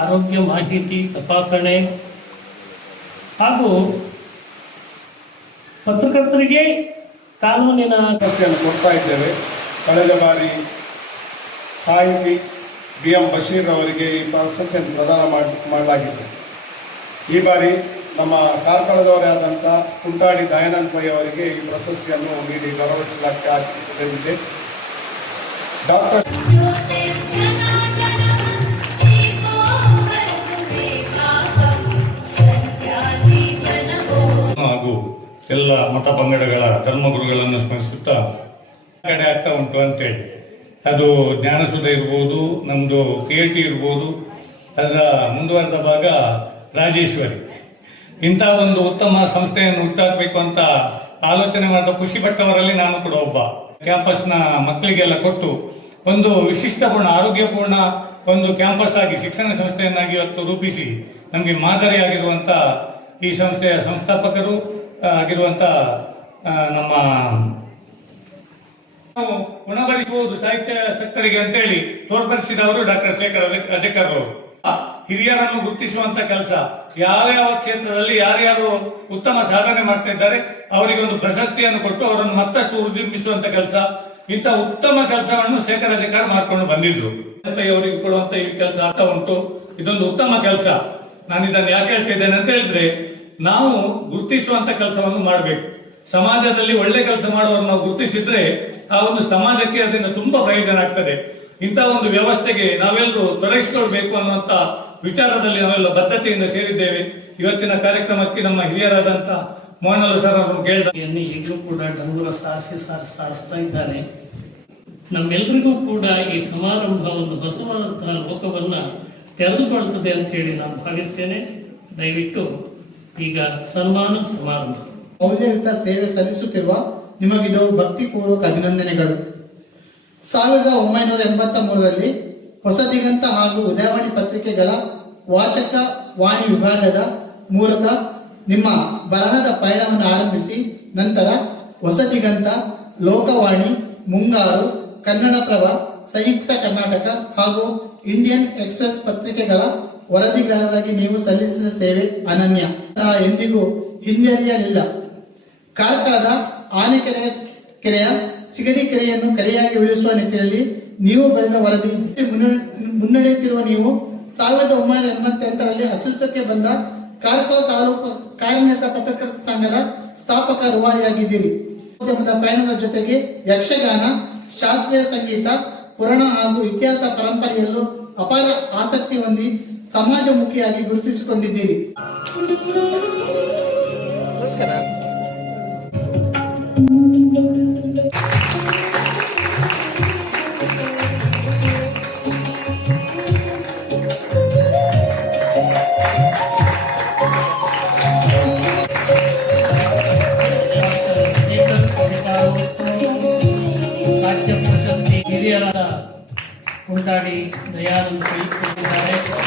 ಆರೋಗ್ಯ ಮಾಹಿತಿ ತಪಾಸಣೆ ಹಾಗೂ ಪತ್ರಕರ್ತರಿಗೆ ಕಾನೂನಿನ ಪ್ರಶಸ್ತಿಯನ್ನು ಕೊಡ್ತಾ ಇದ್ದೇವೆ. ಕಳೆದ ಬಾರಿ ಸಾಹಿತಿ BM ಬಶೀರ್ ಅವರಿಗೆ ಈ ಪ್ರಶಸ್ತಿಯನ್ನು ಪ್ರದಾನ ಮಾಡಲಾಗಿದೆ. ಈ ಬಾರಿ ನಮ್ಮ ಕಾರ್ಕಳದವರೇ ಆದಂಥ ಕುಂಟಾಡಿ ದಯಾನಂದ ಪೈ ಅವರಿಗೆ ಈ ಪ್ರಶಸ್ತಿಯನ್ನು ನೀಡಿ ಗೌರವಿಸಲಾಗಿದೆ. ಡಾಕ್ಟರ್ ಹಾಗೂ ಎಲ್ಲ ಮತ ಪಂಗಡಗಳ ಧರ್ಮಗುರುಗಳನ್ನು ಸ್ಮರಿಸುತ್ತಾ ಕಡೆ ಆಗ್ತಾ ಉಂಟು ಅಂತೇಳಿ, ಅದು ಜ್ಞಾನಸುಧ ಇರ್ಬೋದು, ನಮ್ಮದು KT ಇರ್ಬೋದು, ಅದರ ಮುಂದುವರೆದ ಭಾಗ ರಾಜೇಶ್ವರಿ. ಇಂಥ ಒಂದು ಉತ್ತಮ ಸಂಸ್ಥೆಯನ್ನು ಹುಟ್ಟಾಕಬೇಕು ಅಂತ ಆಲೋಚನೆ ಮಾಡಿದ ಖುಷಿ ಪಟ್ಟವರಲ್ಲಿ ನಾನು ಕೂಡ ಒಬ್ಬ. ಕ್ಯಾಂಪಸ್ನ ಮಕ್ಕಳಿಗೆಲ್ಲ ಕೊಟ್ಟು ಒಂದು ವಿಶಿಷ್ಟ ಪೂರ್ಣ ಆರೋಗ್ಯಪೂರ್ಣ ಒಂದು ಕ್ಯಾಂಪಸ್ ಆಗಿ ಶಿಕ್ಷಣ ಸಂಸ್ಥೆಯನ್ನಾಗಿ ಇವತ್ತು ರೂಪಿಸಿ ನಮಗೆ ಮಾದರಿಯಾಗಿರುವಂಥ ಈ ಸಂಸ್ಥೆಯ ಸಂಸ್ಥಾಪಕರು ಆಗಿರುವಂಥ ನಮ್ಮ ನಾವು ಉಣಬಡಿಸುವುದು ಸಾಹಿತ್ಯಾಸಕ್ತರಿಗೆ ಅಂತೇಳಿ ತೋರ್ಪಡಿಸಿದವರು ಡಾಕ್ಟರ್ ಶೇಖರ್ ಅಜಕರ್ ಅವರು. ಹಿರಿಯರನ್ನು ಗುರುತಿಸುವಂತ ಕೆಲಸ, ಯಾವ್ಯಾವ ಕ್ಷೇತ್ರದಲ್ಲಿ ಯಾರ್ಯಾರು ಉತ್ತಮ ಸಾಧನೆ ಮಾಡ್ತಾ ಇದ್ದಾರೆ ಅವರಿಗೆ ಒಂದು ಪ್ರಶಸ್ತಿಯನ್ನು ಕೊಟ್ಟು ಅವರನ್ನು ಮತ್ತಷ್ಟು ಉದ್ಯಮಿಸುವಂತ ಕೆಲಸ, ಇಂಥ ಉತ್ತಮ ಕೆಲಸವನ್ನು ಶೇಖರ್ ಅಜಕರ್ ಮಾಡ್ಕೊಂಡು ಬಂದಿದ್ರು. ಅವರಿಗೆ ಕೊಡುವಂತ ಈ ಕೆಲಸ ಆಗ್ತಾ ಉಂಟು. ಇದೊಂದು ಉತ್ತಮ ಕೆಲಸ. ನಾನು ಇದನ್ನು ಯಾಕೆ ಹೇಳ್ತಿದ್ದೇನೆ ಅಂತ ಹೇಳಿದ್ರೆ, ನಾವು ಗುರುತಿಸುವಂತ ಕೆಲಸವನ್ನು ಮಾಡಬೇಕು. ಸಮಾಜದಲ್ಲಿ ಒಳ್ಳೆ ಕೆಲಸ ಮಾಡುವವರು ನಾವು ಗುರುತಿಸಿದ್ರೆ ಆ ಒಂದು ಸಮಾಜಕ್ಕೆ ಅದರಿಂದ ತುಂಬಾ ಪ್ರಯೋಜನ ಆಗ್ತದೆ. ಇಂಥ ಒಂದು ವ್ಯವಸ್ಥೆಗೆ ನಾವೆಲ್ಲರೂ ತೊಡಗಿಸಿಕೊಳ್ಬೇಕು ಅನ್ನುವಂತ ವಿಚಾರದಲ್ಲಿ ನಾವೆಲ್ಲ ಬದ್ಧತೆಯಿಂದ ಸೇರಿದ್ದೇವೆ. ಇವತ್ತಿನ ಕಾರ್ಯಕ್ರಮಕ್ಕೆ ನಮ್ಮ ಹಿರಿಯರಾದಂತ ಮೋಹನಲಾಲ್ ಸರ್ ಅವರು ಕೇಳಿದ ಈಗಲೂ ಕೂಡ ಡಂಗುರ ಸಾರಿಸ್ತಾ ಇದ್ದಾನೆ. ನಮ್ಮೆಲ್ಲರಿಗೂ ಕೂಡ ಈ ಸಮಾರಂಭ ಒಂದು ಬಸವನ ಲೋಕವನ್ನ ತೆರೆದುಕೊಳ್ಳುತ್ತದೆ ಅಂತ ಹೇಳಿ ನಾನು ಭಾವಿಸ್ತೇನೆ. ದಯವಿಟ್ಟು ಈಗ ಸನ್ಮಾನ ಸಮಾರಂಭ. ಮೌಲ್ಯಯುತ ಸೇವೆ ಸಲ್ಲಿಸುತ್ತಿರುವ ನಿಮಗಿದು ಭಕ್ತಿಪೂರ್ವಕ ಅಭಿನಂದನೆಗಳು. 1983ರಲ್ಲಿ ಹೊಸ ದಿಗಂತ ಹಾಗೂ ಉದಯವಾಣಿ ಪತ್ರಿಕೆಗಳ ವಾಚಕ ವಾಣಿ ವಿಭಾಗದ ಮೂಲಕ ನಿಮ್ಮ ಬರಹದ ಪಯಣವನ್ನು ಆರಂಭಿಸಿ, ನಂತರ ಹೊಸ ದಿಗಂತ, ಲೋಕವಾಣಿ, ಮುಂಗಾರು, ಕನ್ನಡಪ್ರಭ, ಸಂಯುಕ್ತ ಕರ್ನಾಟಕ ಹಾಗೂ ಇಂಡಿಯನ್ ಎಕ್ಸ್‌ಪ್ರೆಸ್ ಪತ್ರಿಕೆಗಳ ವರದಿಗಾರರಾಗಿ ನೀವು ಸಲ್ಲಿಸಿದ ಸೇವೆ ಅನನ್ಯ, ಎಂದಿಗೂ ಹಿಂಜರಿಯಲಿಲ್ಲ. ಕಾರ್ಕಳದ ಆನೆಕೆರೆಯ ಸಿಗಡಿ ಕೆರೆಯನ್ನು ಕೆರೆಯಾಗಿ ಉಳಿಸುವ ನಿಟ್ಟಿನಲ್ಲಿ ನೀವು ಬರೆದ ವರದಿ ಮುನ್ನಡೆಯುತ್ತಿರುವ ನೀವು 1988ರಲ್ಲಿ ಅಸ್ತಿತ್ವಕ್ಕೆ ಬಂದ ಕಾರ್ಕಳ ತಾಲೂಕು ಕಾರ್ಯನಿರತ ಪತ್ರಕರ್ತರ ಸಂಘದ ಸ್ಥಾಪಕ ರೂವಾರಿಯಾಗಿದ್ದೀರಿ. ಉದ್ಯಮದ ಪಯಣದ ಜೊತೆಗೆ ಯಕ್ಷಗಾನ, ಶಾಸ್ತ್ರೀಯ ಸಂಗೀತ, ಪುರಾಣ ಹಾಗೂ ಇತಿಹಾಸ ಪರಂಪರೆಯಲ್ಲೂ ಅಪಾರ ಆಸಕ್ತಿ ಹೊಂದಿ ಸಮಾಜಮುಖಿಯಾಗಿ ಗುರುತಿಸಿಕೊಂಡಿದ್ದೀರಿ. ರಾಜ್ಯ ಪ್ರಶಸ್ತಿ ಹಿರಿಯರಾದ ಕುಂಟಾಡಿ ದಯಾನಂದ ಪೈ ಕೊಟ್ಟಿದ್ದಾರೆ.